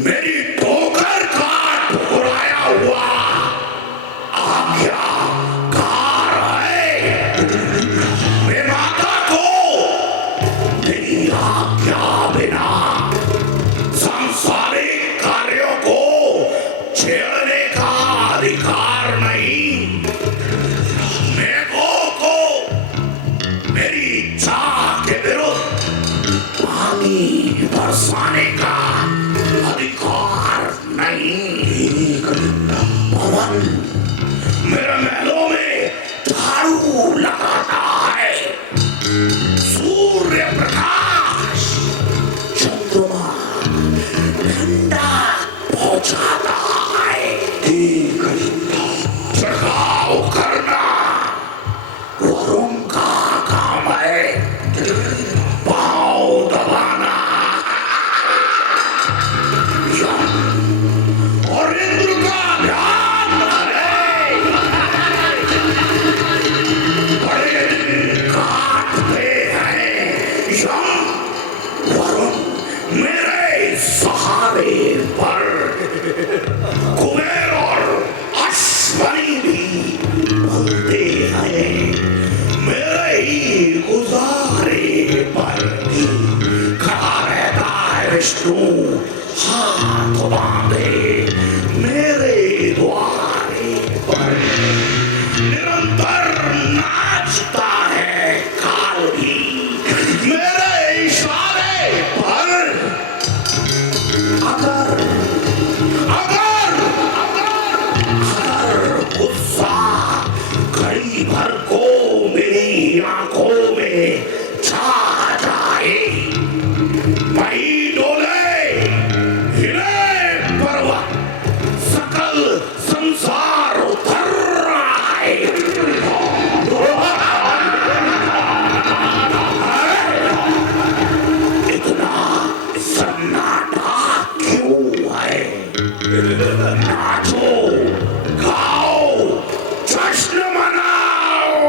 मेरी ठोकर का ठुकराया हुआ आज्ञाकार है। मेरे माता को मेरी आज्ञा बिना सांसारिक कार्यों को छेड़ने का अधिकार नहीं। मेघों को मेरी इच्छा के विरुद्ध पानी बरसाने का अधिकार नहीं। पवन मेरे महलों में झाड़ू लगाता है। सूर्य प्रकाश चंद्रमा ठंडा पहुंचाता है। छिड़काव करना वरुण का काम है। पाँव दबाना और इंद्र का ध्यान रहे। बड़े दिन काटते हैं यम वरुण मेरे सहारे पर। कुबेर और अश्वनी भी बोलते हैं मेरे ही गुजारे पर। खड़ा रहता है विष्णु हाथ बांधे मेरे द्वारे पर। निरंतर नाचता है काल भी मेरे इशारे पर। अगर अगर अगर गुस्सा घड़ी भर को मेरी आंखों में छा जाए, वही डोले हिले पर्वत सकल संसार उतर आए। इतना सन्नाटा क्यों है? नाचो गाओ जश्न मनाओ।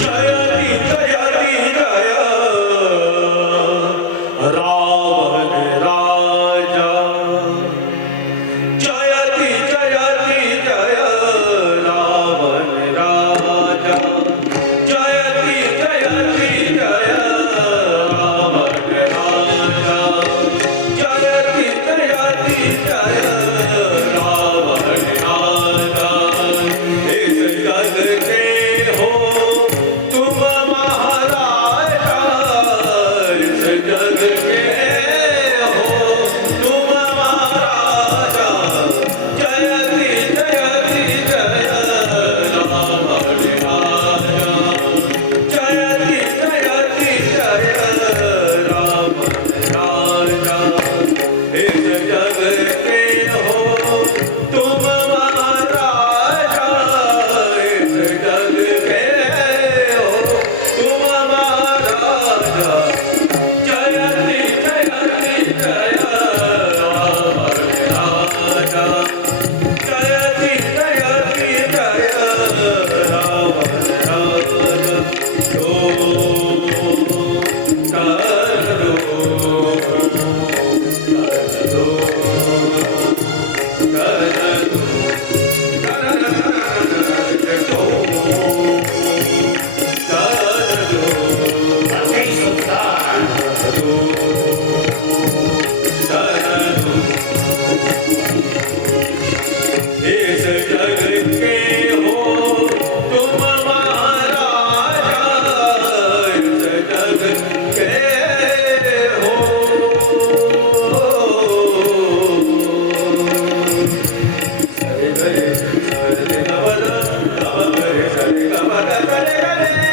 जयति जयति जय रावण राजा। जयति जयति जय रावण राजा। जयति जयति जय रावण राजा। जयति जयति जय रावण राजा। इस जग के हो तुम महाराजा। इस जग के हो तुम महाराजा। जयति जयति जय रावण राजा। जयति जयति जय रावण राजा। इस जग के हो तुम महाराजा। इस जग के हो तुम महाराजा। जयति जयति जय रावण राजा। जयति जयति जय रावण राजा। इस जग के हो तुम महाराजा। इस जग के हो सरे गरे सरे गबद गब गरे सरे गबद गरे गरे।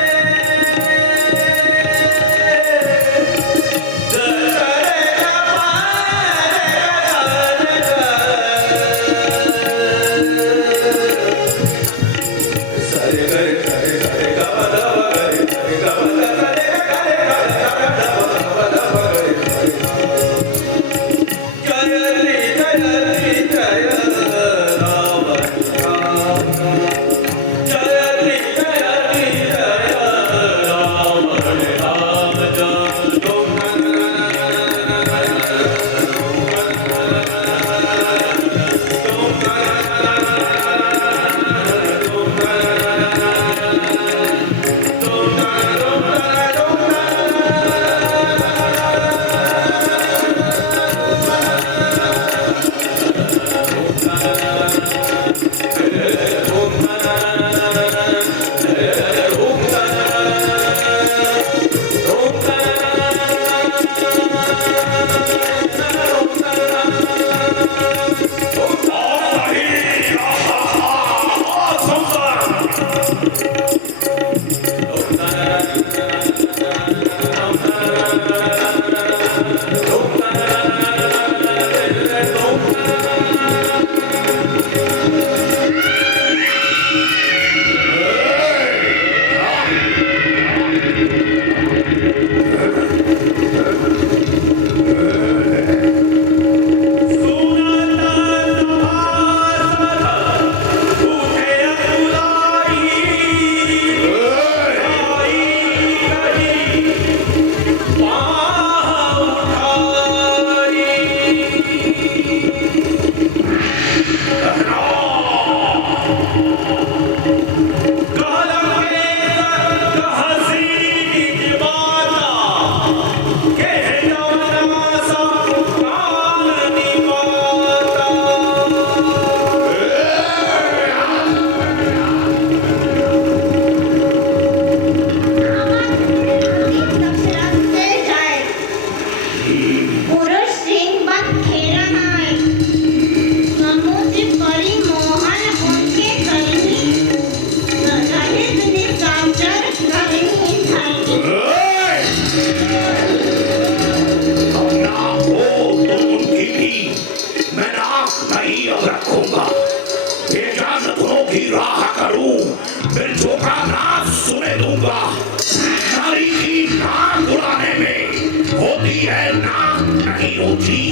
ऊंची,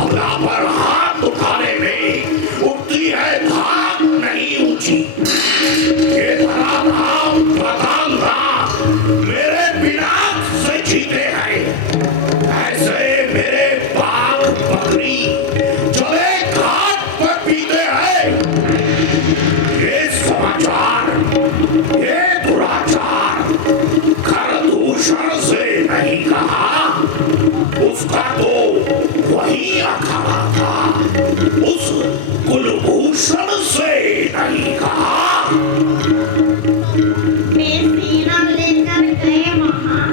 अबला पर हाथ उठाने में उठती है धाक नहीं ऊंची। ये धराधाम प्रधानधा मेरे बिना से जीते हैं, ऐसे मेरे बाप बकरी चले घाट पर पीते हैं। ये समाचार, ये दुराचार कर दूषण से नहीं कहा, उसका तो वही अखाड़ा था, उस कुलभूषण से नहीं कहा। वे सेना लेकर गए वहां,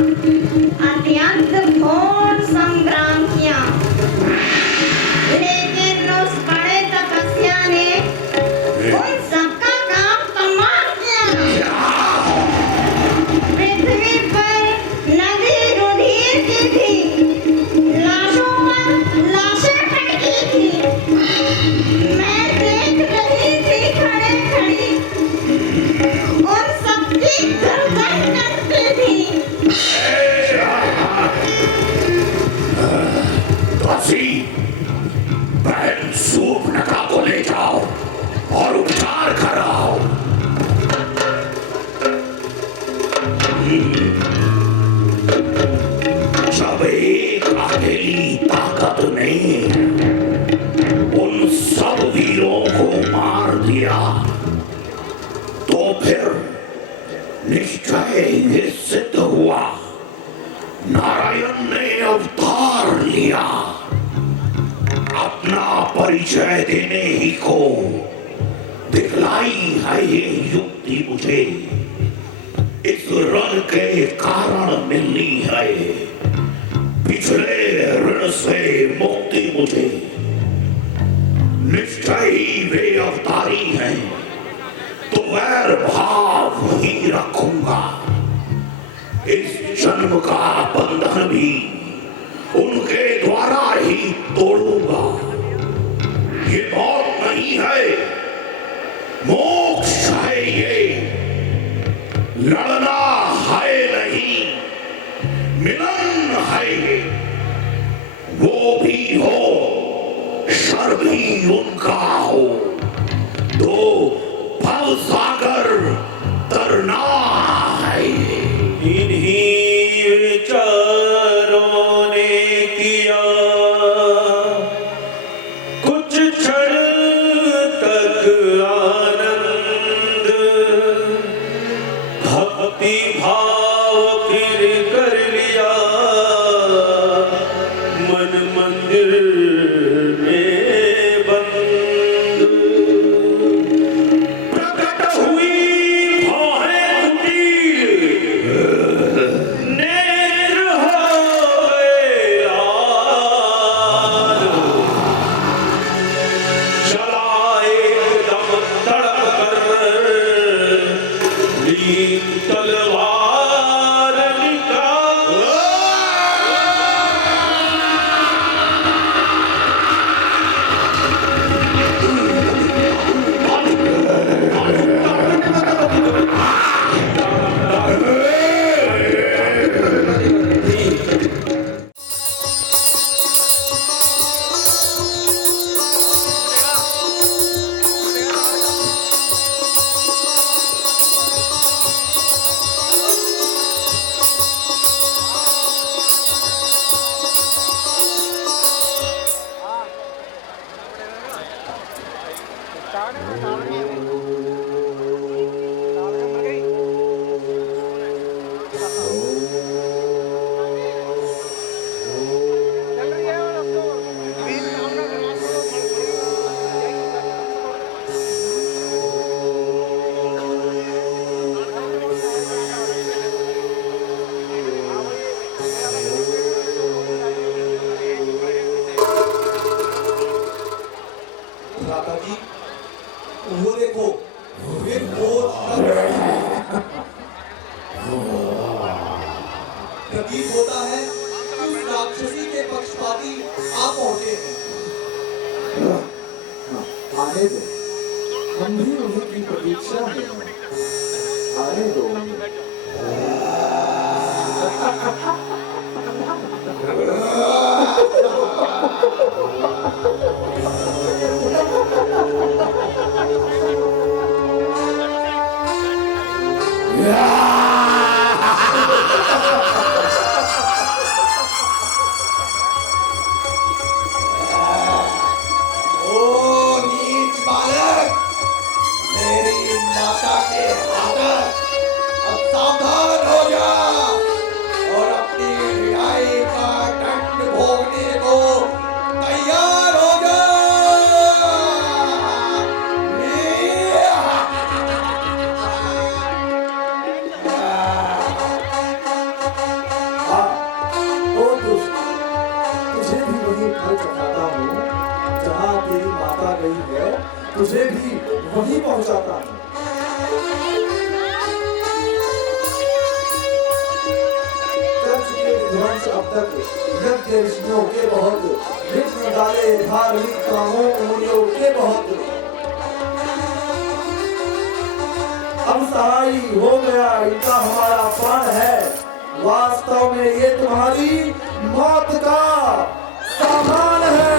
अत्यंत घोर संग्राम किया, लेकिन उस बड़े तपस्या ने उन सबका काम तमाम किया। पृथ्वी पर नदी रुधिर की थी, लाशों पर लाशें फटकी थी। मैं देख रही थी खड़े खड़ी, उन सबकी गर्दन कटती थी। दासी, बहन सूर्पनखा को ले जाओ और उपचार कराओ। जब एक अकेली ताकत ने उन सब वीरों को मार दिया, तो फिर निश्चय ये सिद्ध हुआ, नारायण ने अवतार लिया। अपना परिचय देने ही को दिखलाई है ये युक्ति मुझे, इस रण के कारण मिलनी है, पिछले ऋण से मुक्ति मुझे। निश्चय ही वे अवतारी हैं, तो वैर भाव ही रखूंगा। इस जन्म का बंधन भी उनके द्वारा ही तोड़ूंगा। ये मौत नहीं है, मोक्ष है ये, लड़ना है नहीं, मिलन है ये। वो भी हो, शर भी उनका हो, तो भव सागर तरना है ये। इन्हीं विचारों ने किया कुछ क्षण तक आनंद, भक्ति भाव फिर कर लिया मन मंदिर में बंद। प्रकट हुई भौहें कुटीर, नेत्र हो गए लाल, चला एकदम तड़प कर ली तलवार निकाल। भ्राता जी, वो देखो, वे घोर प्रतीत होता है कि उस राक्षसी के पक्षपाती आ पहुंचे हैं। आने दो, हम भी उन्हीं की प्रतीक्षा में हैं। आने दो। मैं चढ़ाता हूँ, जहाँ तेरी माता गई है तुझे भी वहीं पहुँचाता हूँ। कर चुके विध्वंस अब तक यज्ञ ऋषियों के बहुत, विघ्न डाले धार्मिक कामों उंगलियों के बहुत। अब सहाय हो गया इनका हमारा प्राण है, वास्तव में ये तुम्हारी मौत का सामान है।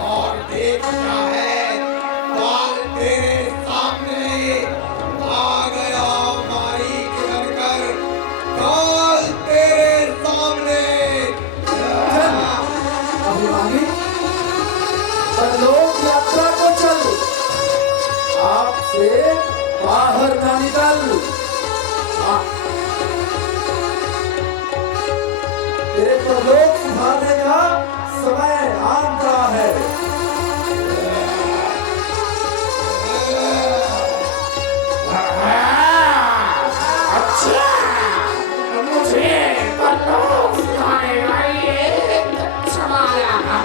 और देख क्या है, काल तेरे सामने आ गया, मारी किरण कर, काल तेरे सामने। अभिमानी परलोक यात्रा को चल, आपसे बाहर ना निकल। तेरे परलोक सुधारने का समय आन रहा है। अच्छा, मुझे परलोक सुधारने का ये सवाल आया।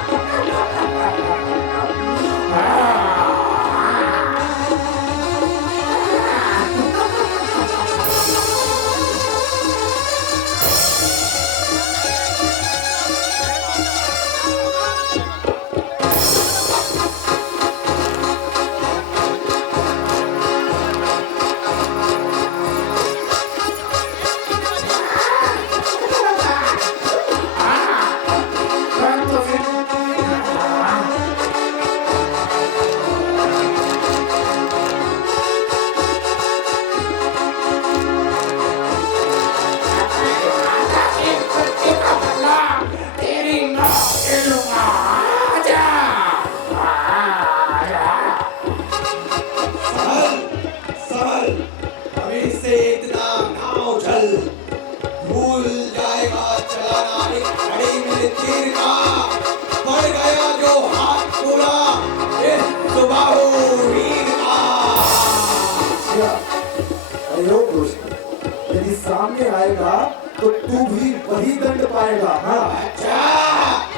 यदि सामने आएगा तो तू भी वही दंड पाएगा। हाँ अच्छा,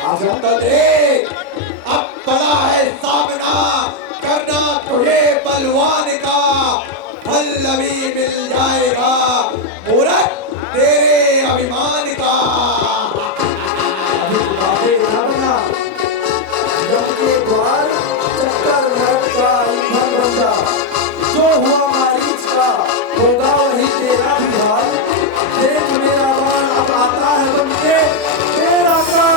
आजा तो देख, अब पड़ा है सामना करना तुझे बलवान का, पल्लवी मिल जाएगा मूरख तेरे अभिमान का। अभी तुम्हारे ना जब के द्वार चक्कर नरक का ईंधन बन जा, जो हुआ मारीच का होगा वही तेरा भी हाल। देख मेरा बाण अब आता है बनके तेरा काल।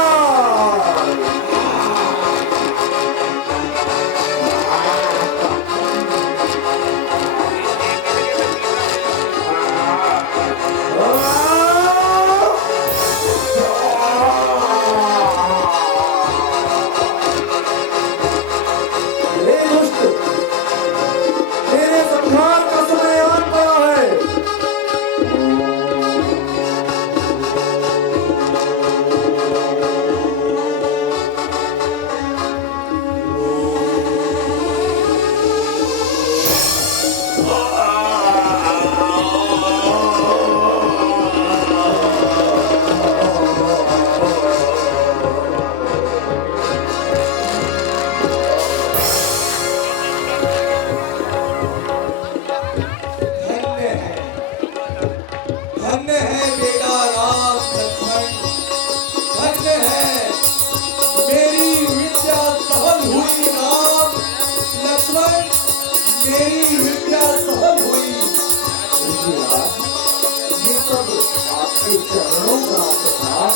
हे दुष्ट, तेरे संहार का समय आ गया है। धन्य है बेटा राम लक्ष्मण, धन्य है मेरी विद्या सफल हुई राम लक्ष्मण, मेरी विद्या सफल हुई। ये सब आपके चरणों का प्रसाद।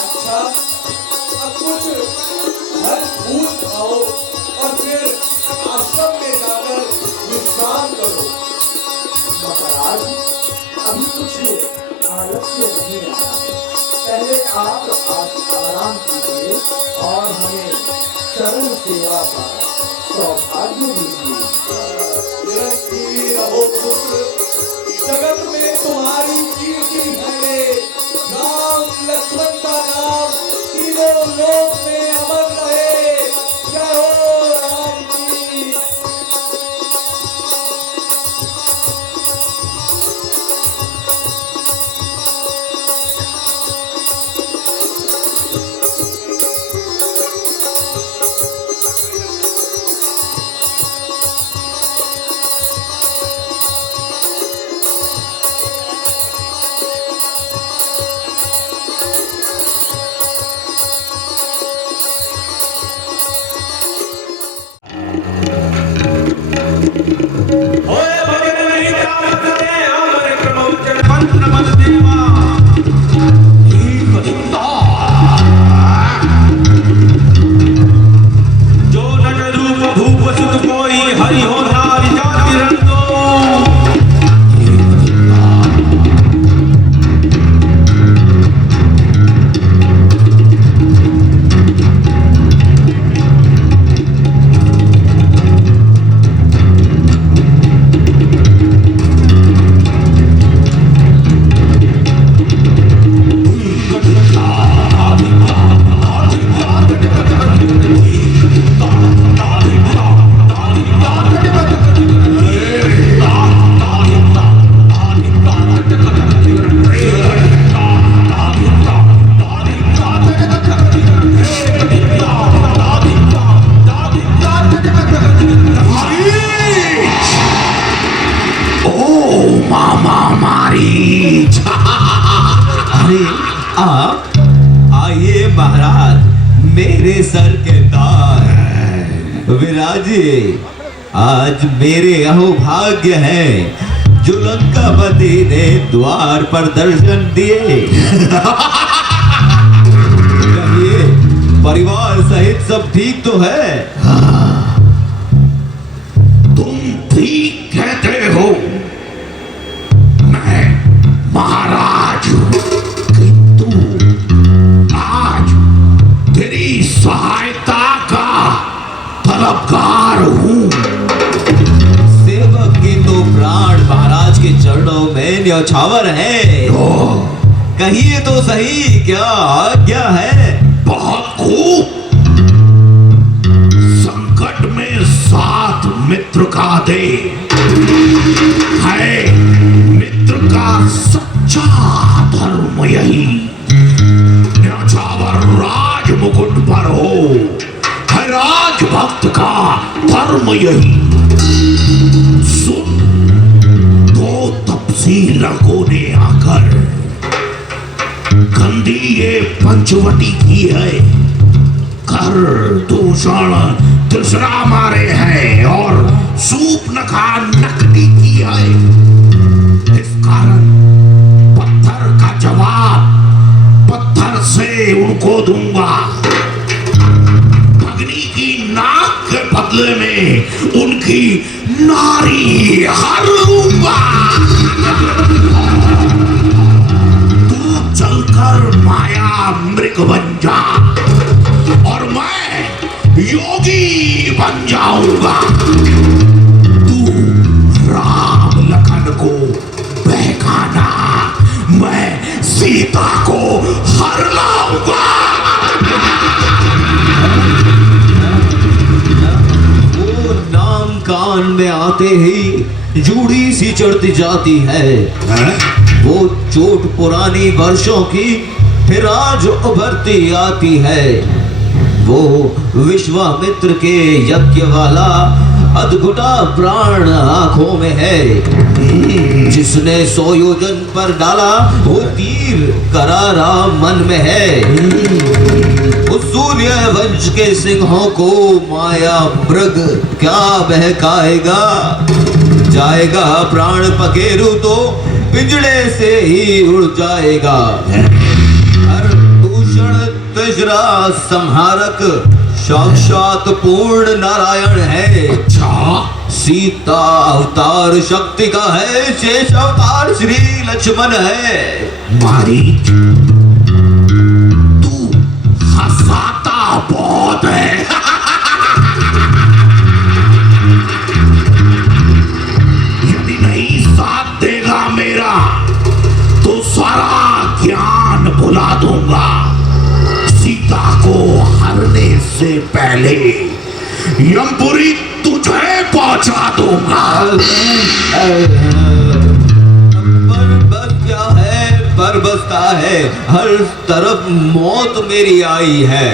अच्छा, अब कुछ फल फूल खाओ और फिर आश्रम में जाकर विश्राम करो। महाराज अभी कुछ आलस्य नहीं आया, पहले आप आराम कीजिए और हमें चरण सेवा का सौभाग्य दीजिए। निरंकारी रहो पुत्र, जगत में तुम्हारी कीर्ति है, राम लक्ष्मण का नाम तीनों लोक में अमर रहे। जय हो राम की। मामा मारीच। अरे आप आइए महाराज, मेरे सर के तार विराजिए। आज मेरे अहोभाग्य है जो लंकापति ने द्वार पर दर्शन दिए। कहिए परिवार सहित सब ठीक तो है? तुम ठीक कहते हो। मैं महाराज हूं, किंतु आज तेरी सहायता का तलबगार हूं। सेवक के तो प्राण महाराज के चरणों में न्यौछावर है। कहिए तो सही, क्या आज्ञा है? बहुत खूब। संकट में साथ मित्र का दे है मित्र का सच्चा धर्म यही। न्यौछावर राज मुकुट पर हो है राजभक्त का धर्म यही। सुन, दो तपसी लड़कों ने आकर गंदी ये पंचवटी की है, कर दूषण दूसरा मारे हैं और सूप नखा नकली की है। इस कारण पत्थर का जवाब पत्थर से उनको दूंगा। भगनी की नाक के बदले में उनकी नारी हर लूंगा। तू चलकर माया मृग बन जा और मैं योगी बन जाऊंगा। तू राम लखन को बहकाना, मैं सीता को हर लाऊंगा। वो नाम कान में आते ही जूड़ी सी चढ़ती जाती है। वो चोट पुरानी वर्षों की फिर आज उभरती आती है। वो विश्वामित्र के यज्ञ वाला अद्भुता प्राण आंखों में है। जिसने 100 योजन पर डाला वो तीर करारा मन में है। उस सूर्य वंश के सिंहों को माया मृग क्या बहकाएगा। जाएगा प्राण पखेरु तो पिंजड़े से ही उड़ जाएगा। हर दूषण तीसरा संहारक साक्षात पूर्ण नारायण है। अच्छा, सीता अवतार शक्ति का है, शेष अवतार श्री लक्ष्मण है। मारी तू हंसाता बहुत है। यदि नहीं साथ देगा मेरा तो सारा ज्ञान भुला दूंगा। सीता को हरने से पहले यमपुरी तुझे पहुंचा दूंगा। पर बस क्या है, पर बसता है। हर तरफ मौत मेरी आई है।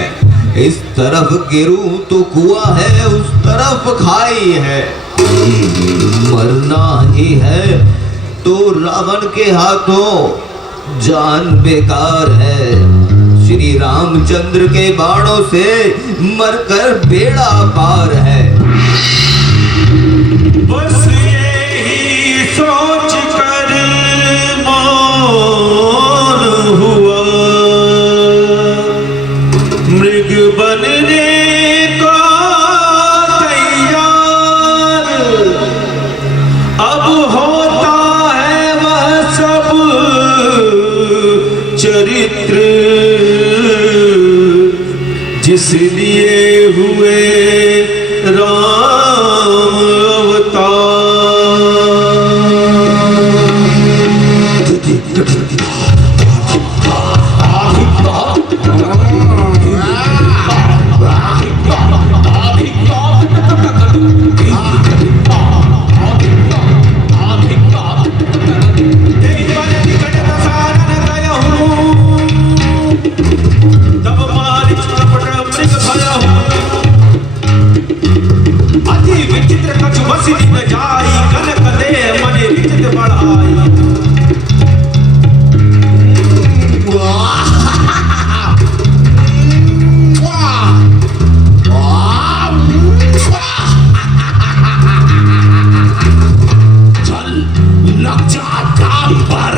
इस तरफ गिरूं तो कुआं है, उस तरफ खाई है। मरना ही है तो रावण के हाथों जान बेकार है। श्री रामचंद्र के बाणों से मरकर बेड़ा पार है। बस यही सोच कर मौन हुआ, मृग बनने का तैयार। अब होता है वह सब चरित्र जिस लिए हुए राम अवतार। तब मारिच कपट मृग भया हूँ। बढ़ाई। चल लग जा काम पर।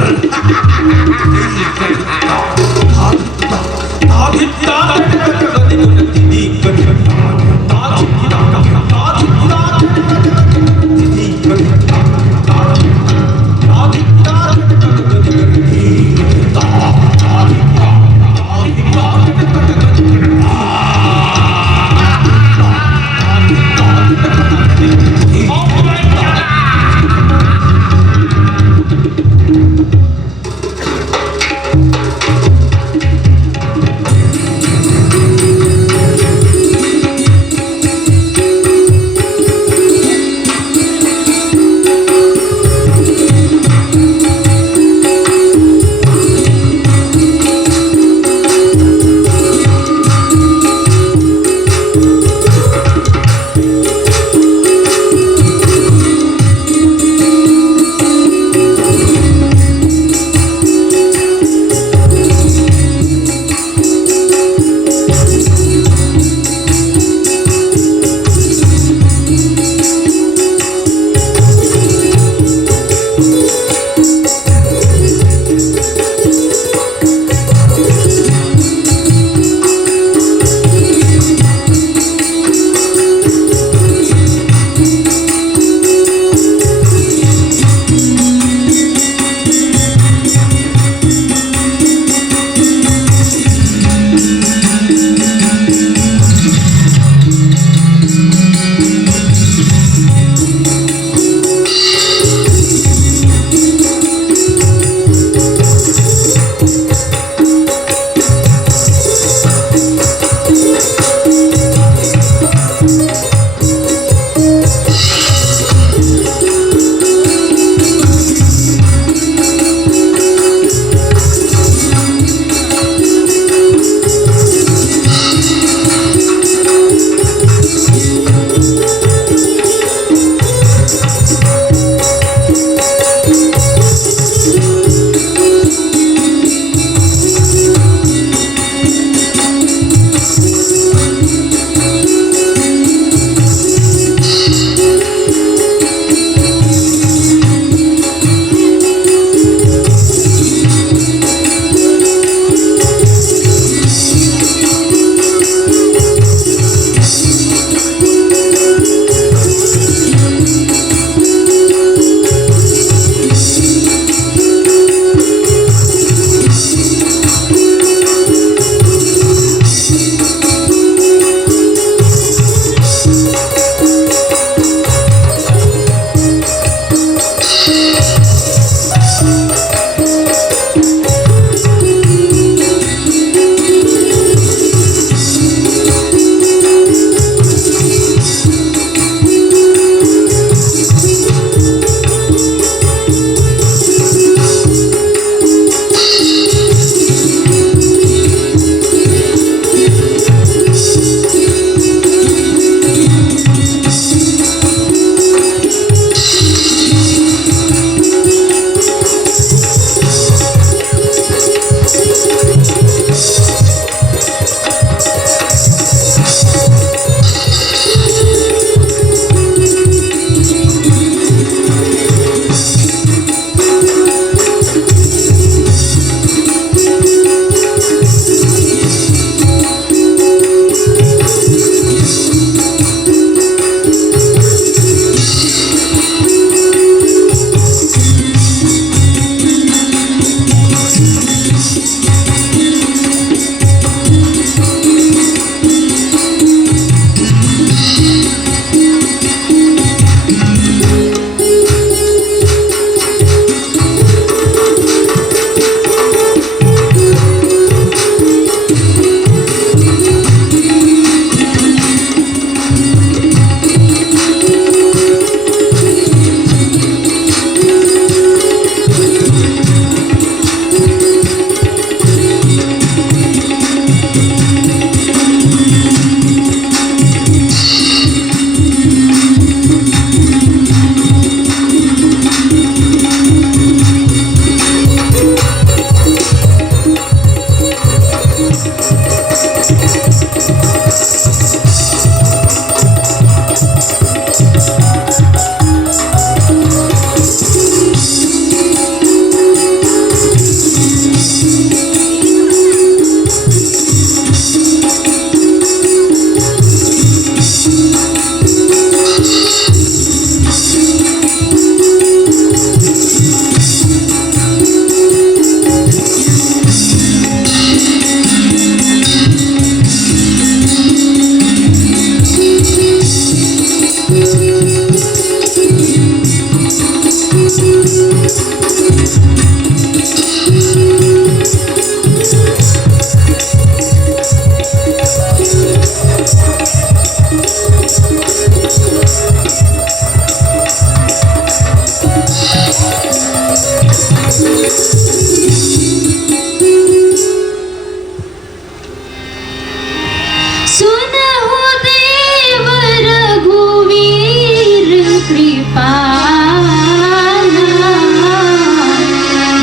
सुनहु देव रघुवीर कृपाला,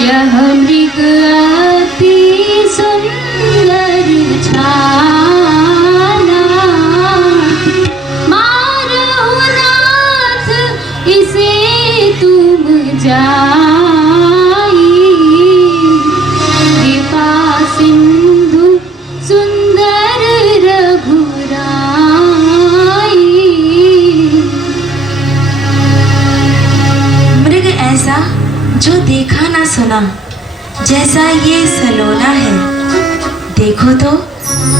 यह मृग अति सुंदर छाला। मारहु नाथ इसे तुम जाई, कृपा सिंधु सुंदर रघुराई। मृग ऐसा जो देखा ना सुना, जैसा ये सलोना है। देखो तो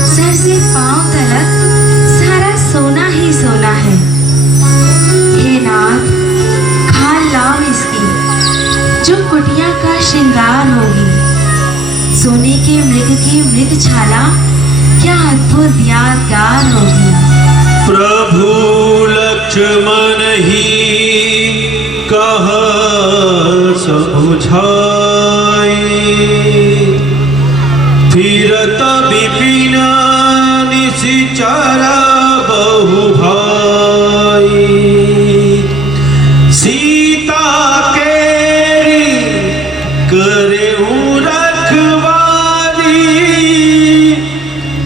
सर से पांव तलक सारा सोना ही सोना है। हे नाथ, खाल लाओ इसकी, जो कुटिया का श्रृंगार होगी। सोने के मृग की मृग छाला क्या अद्भुत यादगार होगी। प्रभु लक्ष्मण ही कह समझाए, फिरत विपिन निशिचर बहु भाई। सीता केरी करेऊ रखवाली,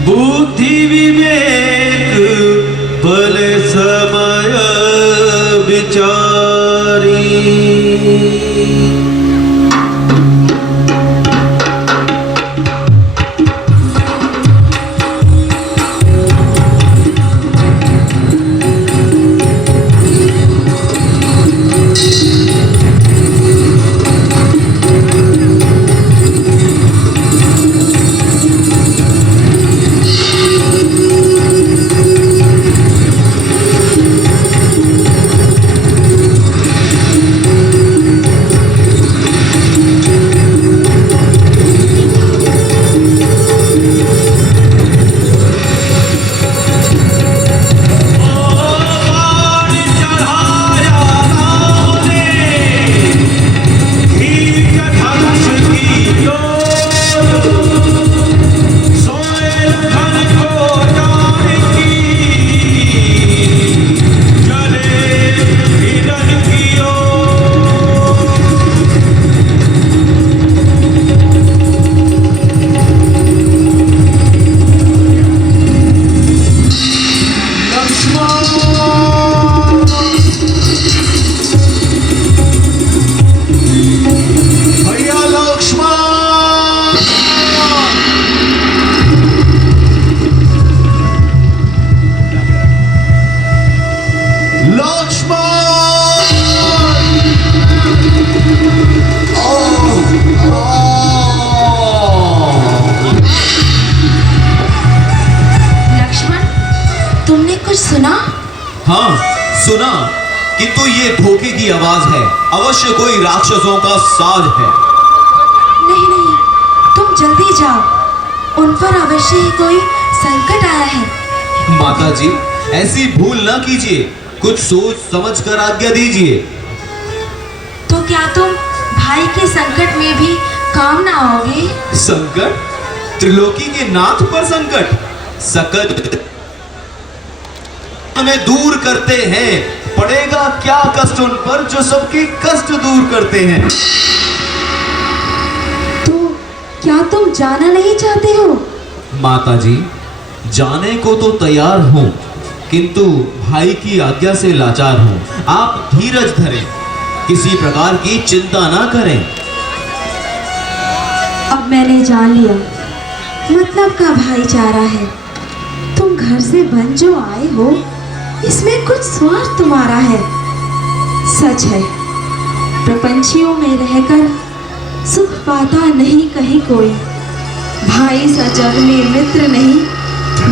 बुद्धि विवेक बल समय विचारी। हाँ सुना, किंतु ये धोखे की आवाज है। अवश्य कोई राक्षसों का साज है। नहीं नहीं, तुम जल्दी जाओ, उन पर अवश्य ही कोई संकट आया है। माता जी, ऐसी भूल ना कीजिए, कुछ सोच समझ कर आज्ञा दीजिए। तो क्या तुम भाई के संकट में भी काम ना आओगे? संकट? त्रिलोकी के नाथ पर संकट? सकट हमें दूर करते हैं, पड़ेगा क्या कष्ट उन पर जो सबके कष्ट दूर करते हैं। तो क्या तुम जाना नहीं चाहते हो? माता जी, जाने को तो तैयार हूं, किंतु भाई की आज्ञा से लाचार हूं। आप धीरज धरें, किसी प्रकार की चिंता ना करें। अब मैंने जान लिया, मतलब का भाईचारा है। तुम घर से बन जो आए हो, इसमें कुछ स्वार्थ तुम्हारा है। सच है, प्रपंचियों में रहकर सुख पाता नहीं कहीं कोई। भाई सा जग में मित्र नहीं,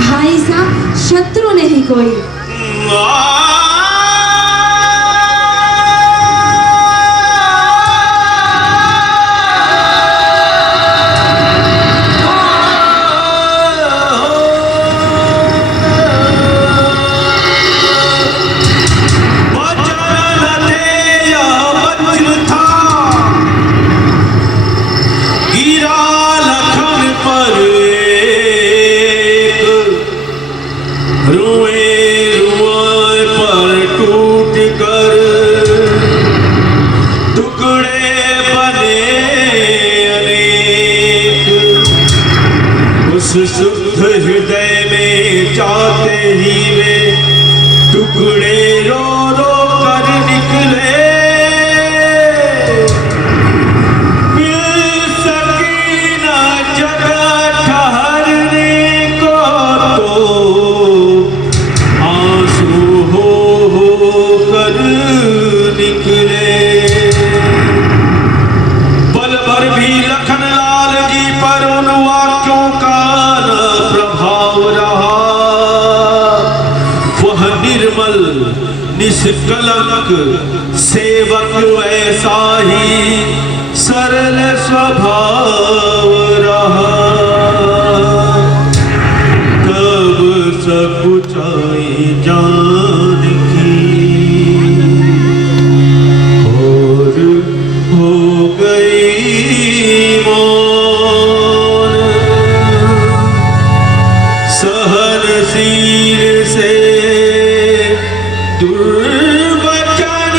भाई सा शत्रु नहीं कोई। निष्कलंक सेवक ऐसा ही सरल स्वभाव रहा। कब सकुचाई जान की और हो गई मौन। सहनशील से दुर्वचन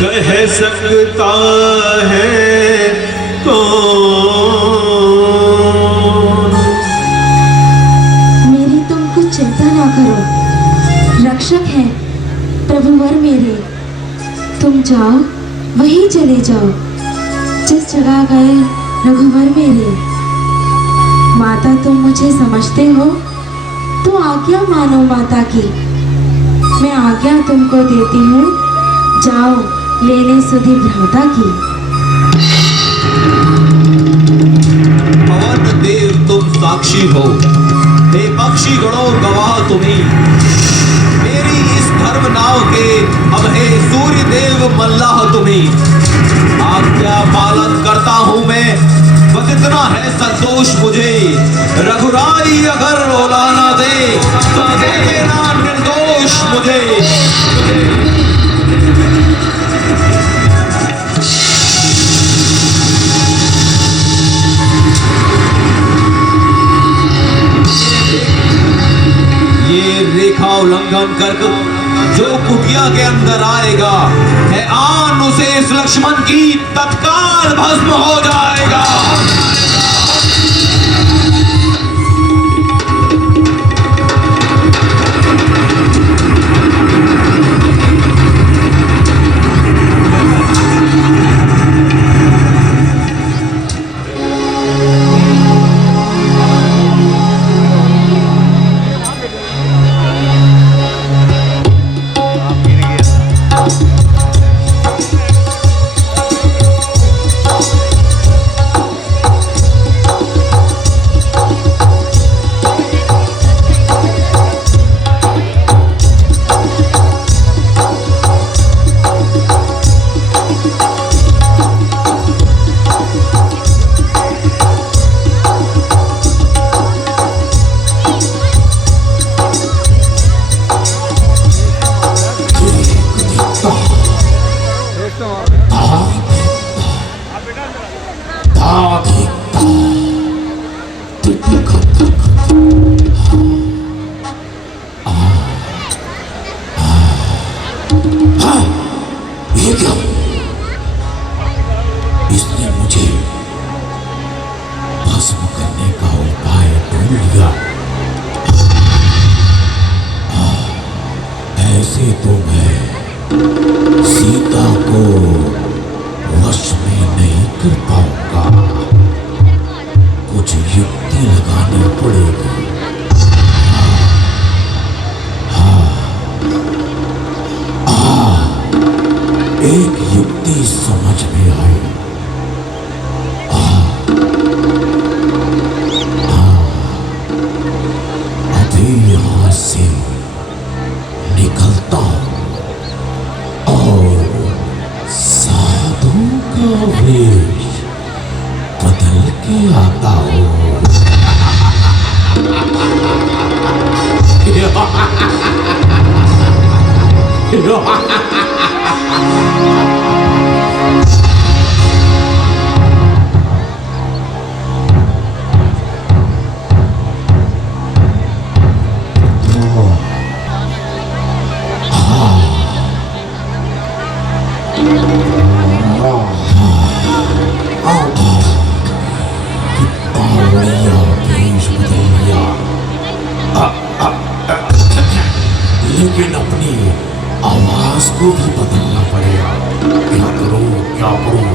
कह सकता है कौन। मेरी तुम कुछ चिंता ना करो, रक्षक है प्रभुवर मेरे। तुम जाओ वहीं चले जाओ जिस जगह गए रघुवर मेरे। माता तुम मुझे समझते हो तो आज्ञा मानो माता की। मैं आज्ञा तुमको देती हूँ, जाओ लेने सुधि भ्राता की। पवन देव तुम साक्षी हो, हे पक्षी गणों गवाह तुम्ही। मेरी इस धर्म नाव के अब हे सूर्य देव मल्लाह तुम्ही। आज्ञा पालन करता हूँ मैं, बस इतना है संतोष मुझे। रघुराई अगर रोलाना दे तो दे देना निर्दोष मुझे। ये रेखा उल्लंघन कर जो कुटिया के अंदर आएगा है आन उसे इस लक्ष्मण की तत्काल भस्म हो जाएगा। इसने मुझे भस्म करने का उपाय ढूंढ लिया। ऐसे तो मैं सीता को वश में नहीं कर पाऊंगा। कुछ युक्ति लगानी पड़ेगी। एक युक्ति समझ में आई। अभी यहां से निकलता हूं और साधु का वेश बदल के आता हूं। लेकिन अपनी आवाज को भी बदलना पड़ेगा। क्या करूं, क्या करूं?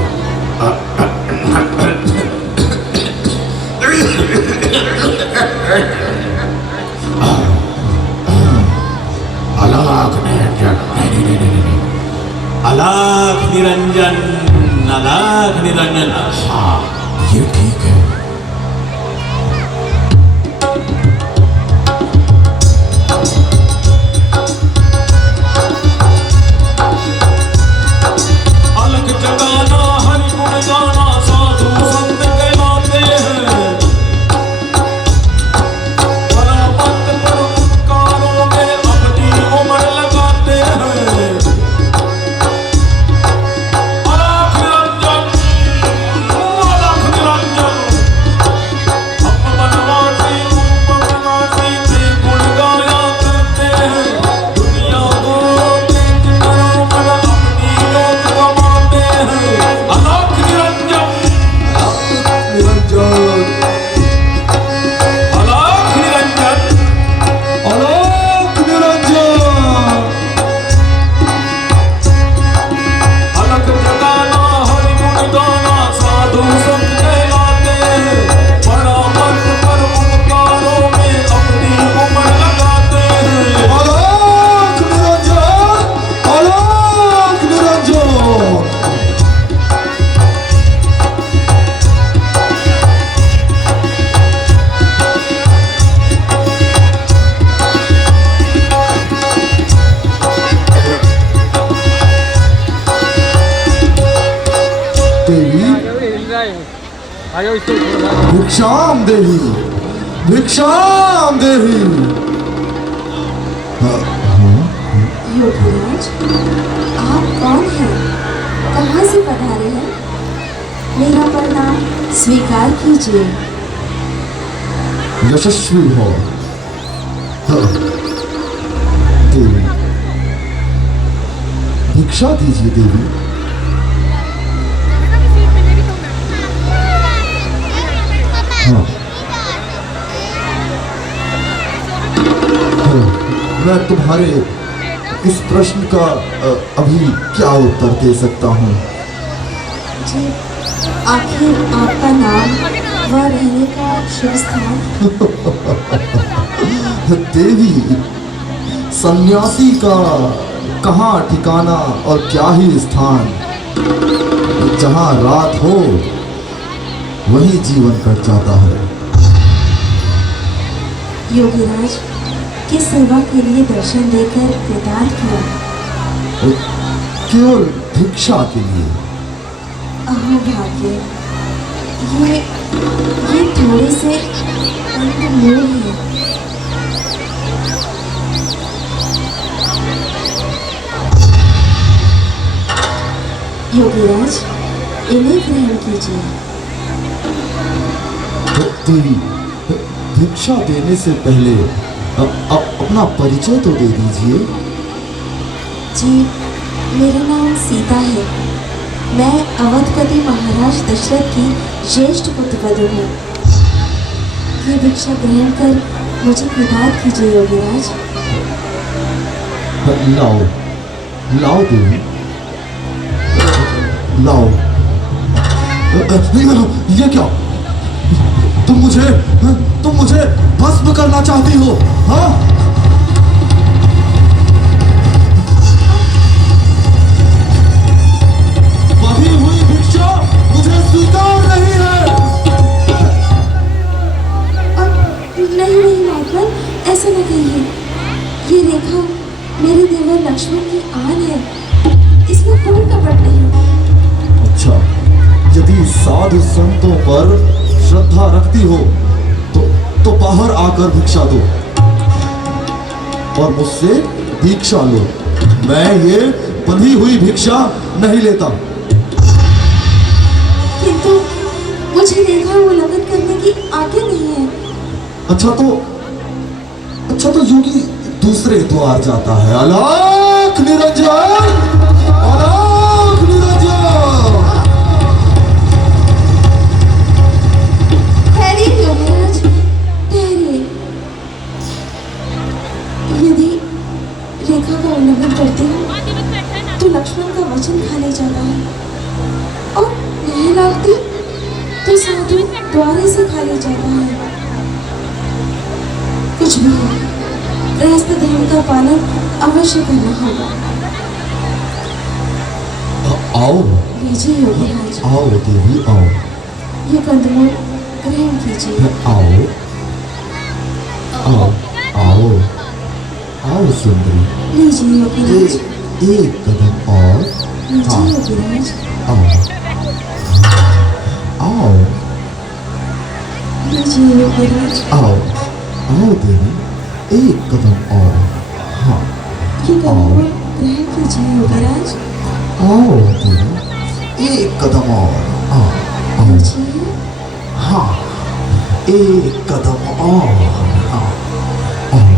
अलाख निरंजन, नहीं। अलाख निरंजन, अलाख निरंजन। हाँ, ये ठीक है। भिक्षाम देही, भिक्षाम देही। योगीराज, आप कौन हैं? कहाँ से पधारे हैं? मेरा प्रणाम स्वीकार कीजिए। यशस्वी हो देवी, भिक्षा दीजिए देवी। हाँ, मैं तुम्हारे इस प्रश्न का अभी क्या उत्तर दे सकता हूँ? जी, आखिर आपका नाम व रहने का शुभ स्थान? देवी, सन्यासी का कहाँ ठिकाना और क्या ही स्थान। जहाँ रात हो वही जीवन कट जाता है। योगीराज, किस सेवा के लिए दर्शन देकर कृतार्थ किया? केवल भिक्षा के लिए। अहो भाग्य, ये थोड़े से अनमोल है। योगीराज, इन्हें ग्रहण कीजिए। देवी, भिक्षा देने से पहले अपना परिचय तो दे दीजिए। जी, मेरा नाम सीता है। मैं अवधपति महाराज दशरथ की ज्येष्ठ पुत्रवधू हूँ। ये भिक्षा ग्रहण कर मुझे कृतार्थ कीजिए योगीराज। लाओ, लाओ देवी, लाओ। ये क्या? तुम मुझे भस्म करना चाहती हो? हाँ? बधी हुई भिक्षा मुझे स्वीकार नहीं है। नहीं माधवन, ऐसा न कहिए। ये रेखा मेरे देवर लक्ष्मण की आन है। इसमें कोई कपट नहीं। अच्छा, यदि साधु संतों पर श्रद्धा रखती हो तो बाहर आकर भिक्षा दो और मुझसे दीक्षा लो। मैं ये बंधी हुई भिक्षा नहीं लेता। किंतु मुझे रेखा उल्लंघन करने की आज्ञा नहीं है। अच्छा तो योगी दूसरे द्वार जाता है। अलख निरंजन, अलख निरंजन। ठहरिए योगीराज, ठहरिए। यदि रेखा का उल्लंघन करती हूँ तो लक्ष्मण का वचन खाने जाना है, और नहीं लाती तो साधु द्वारे से खाने जाना है। कुछ भी हो, गृहस्थ धर्म का पालन अवश्य करना होगा। आओ, लीजिए योगीराज, आओ देवी, आओ। ये कंदमूल ग्रहण कीजिए। आओ, आओ, आओ, आओ सुंदरी। लीजिए योगीराज, एक कदम और। लीजिए योगीराज, आओ, आओ, लीजिए योगीराज। आओ, आओ देवी, एक कदम और। हाँ, ये कंदमूल ग्रहण कीजिए योगीराज। आओ देवी, एक कदम और। आओ, आओ। लीजिए। हाँ, एक कदम और। हाँ, आओ,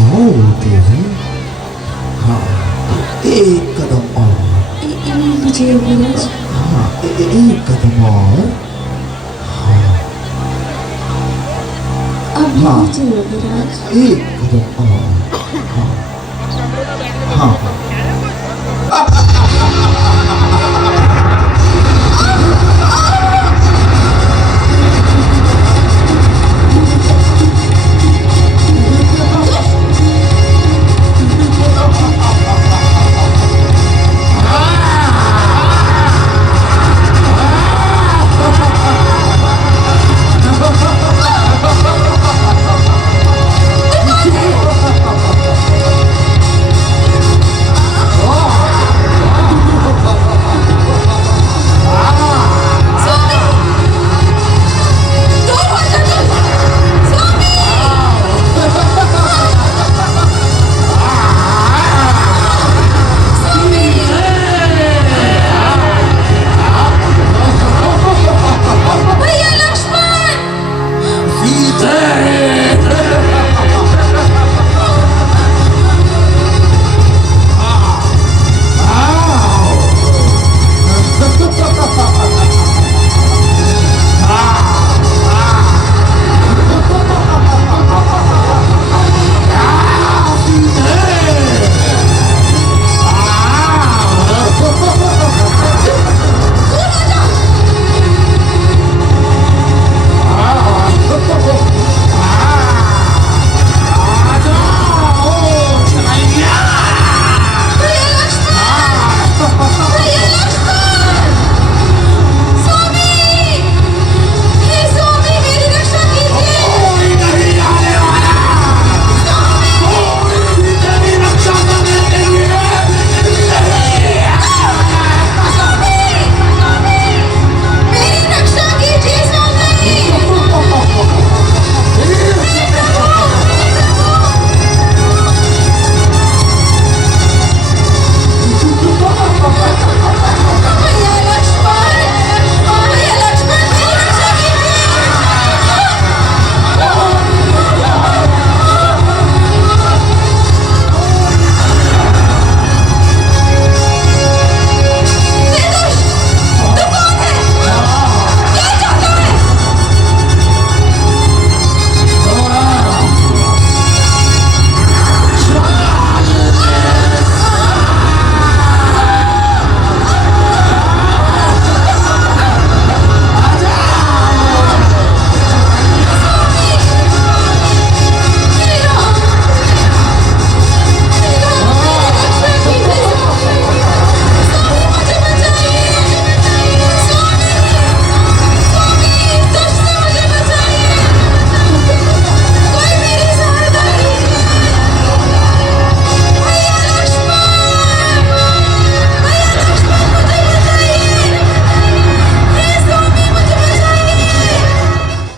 आओ देवी। हाँ, एक कदम और। लीजिए योगीराज। हाँ, एक कदम और। अब हाँ। लीजिए योगीराज। एक कदम और।